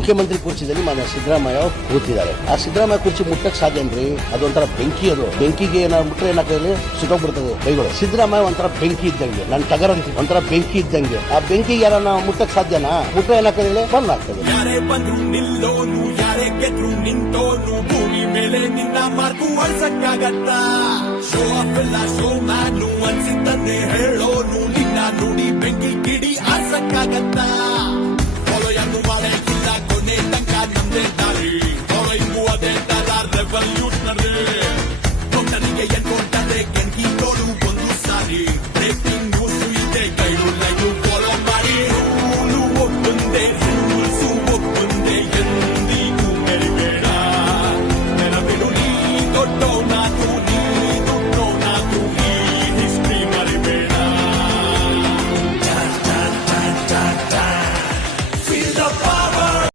ಮುಖ್ಯಮಂತ್ರಿ ಕುರ್ಚಿದಲ್ಲಿ ಮಾನ್ಯ ಸಿದ್ದರಾಮಯ್ಯ ಕೂತಿದ್ದಾರೆ. ಆ ಸಿದ್ದರಾಮಯ್ಯ ಕುರ್ಚಿ ಮುಟ್ಟಕ್ ಸಾಧ್ಯನ್ರಿ? ಅದೊಂಥರ ಬೆಂಕಿ. ಅದು ಬೆಂಕಿಗೆ ಮುಟ್ರೆ ಏನಾಗ್ತದೆ, ಸುಟ್ಟೋಗ್ಬಿಡ್ತದೆ ಕೈಗಳು. ಸಿದ್ದರಾಮಯ್ಯ ಒಂಥರ ಬೆಂಕಿ ಇದ್ದಂಗೆ, ನನ್ನ ಟಗರ್ ಅಂತ ಒಂಥರ ಬೆಂಕಿ ಇದ್ದಂಗೆ. ಆ ಬೆಂಕಿಗೆ ಯಾರನ್ನ ಮುಟ್ಟಕ್ ಸಾಧ್ಯನಾ? ಮುಟ್ರೆ ಏನಾಗ್ತದೆ, ಬಂದ್ ಆಗ್ತದೆ. ಯಾರೇ ಬಂದ್ರು ನಿಲ್ಲೋನು, ಯಾರೇ ಗೆದ್ರು ನಿಂತೋನು, ಭೂಮಿ ಮೇಲೆ ನಿನ್ನ ಮಾರ್ಗು ಅಳ್ಸಕ್ಕಾಗತ್ತ. ಶೋ ಅಪ್ ಇಲ್ಲ ಶೋ ಮ್ಯಾನು ಅನ್ಸಿದ್ದನ್ನೇ ಹೇಳೋನು, ನಿನ್ನ ನುಡಿ ಬೆಂಕಿ ಕಿಡಿ ಆರ್ಸಕ್ಕಾಗತ್ತ. ಫಾಲೋ ಯಾರು